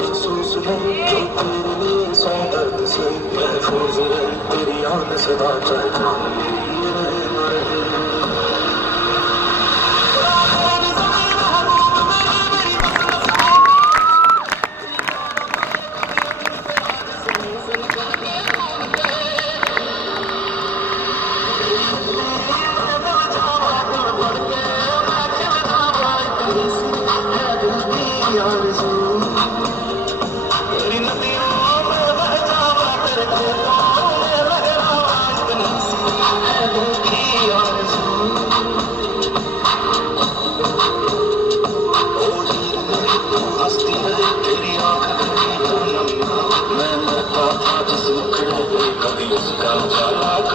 अफसोस है जो तेरे लिए सौ दर्द से महफूज है तेरी आन सदा चाहता मैं मरता था जिस मुखड़े पे कभी उसका उजाला